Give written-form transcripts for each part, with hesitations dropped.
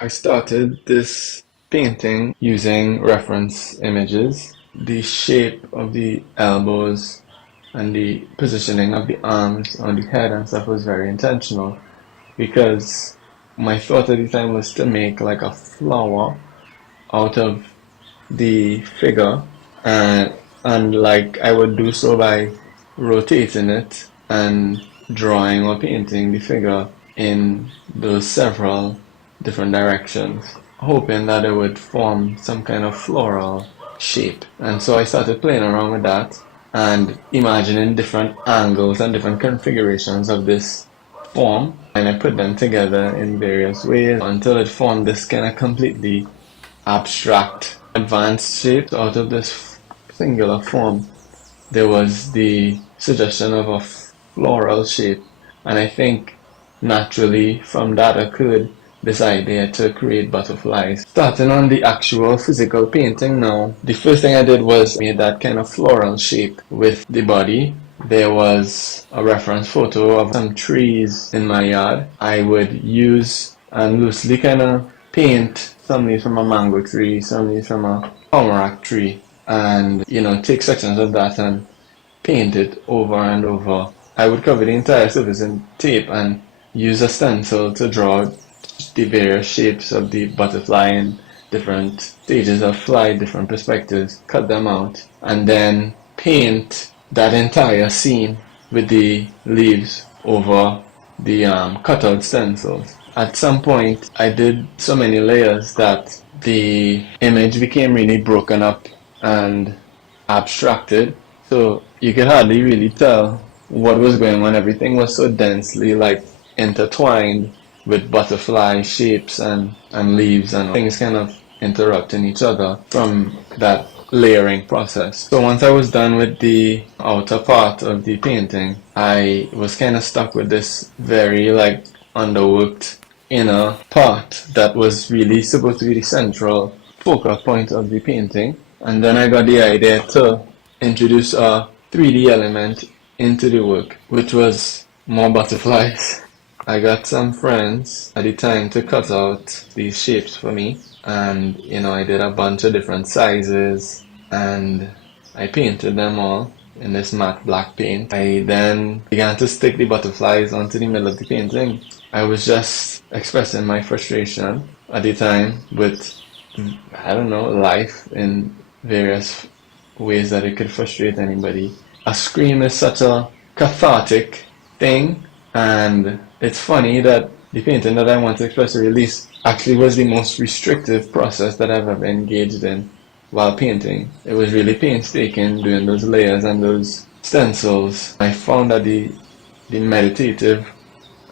I started this painting using reference images. The shape of the elbows and the positioning of the arms on the head and stuff was very intentional because my thought at the time was to make like a flower out of the figure, and like I would do so by rotating it and drawing or painting the figure in those several different directions, hoping that it would form some kind of floral shape. And so I started playing around with that and imagining different angles and different configurations of this form, and I put them together in various ways until it formed this kind of completely abstract, advanced shape out of this singular form. There was the suggestion of a floral shape, and I think naturally from that occurred this idea to create butterflies. Starting on the actual physical painting now, the first thing I did was made that kind of floral shape with the body. There was a reference photo of some trees in my yard. I would use and loosely kind of paint some leaves from a mango tree, some leaves from a tamarack tree, and take sections of that and paint it over and over. I would cover the entire surface in tape and use a stencil to draw the various shapes of the butterfly in different stages of flight, different perspectives, cut them out, and then paint that entire scene with the leaves over the cutout stencils. At some point, I did so many layers that the image became really broken up and abstracted, so you could hardly really tell what was going on. Everything was so densely like intertwined with butterfly shapes and leaves and things kind of interrupting each other from that layering process. So once I was done with the outer part of the painting, I was kind of stuck with this very like underworked inner part that was really supposed to be the central focal point of the painting. And then I got the idea to introduce a 3D element into the work, which was more butterflies. I got some friends at the time to cut out these shapes for me, and I did a bunch of different sizes and I painted them all in this matte black paint. I then began to stick the butterflies onto the middle of the painting. I was just expressing my frustration at the time with, I don't know, life in various ways that it could frustrate anybody. A scream is such a cathartic thing, and it's funny that the painting that I want to express or release actually was the most restrictive process that I've ever engaged in while painting. It was really painstaking doing those layers and those stencils. I found that the meditative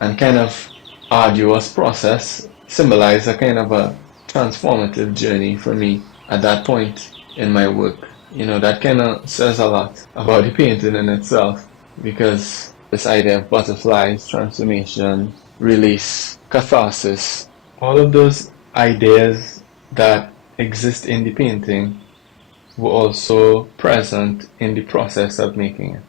and kind of arduous process symbolized a kind of a transformative journey for me at that point in my work. That kind of says a lot about the painting in itself, because this idea of butterflies, transformation, release, catharsis, all of those ideas that exist in the painting were also present in the process of making it.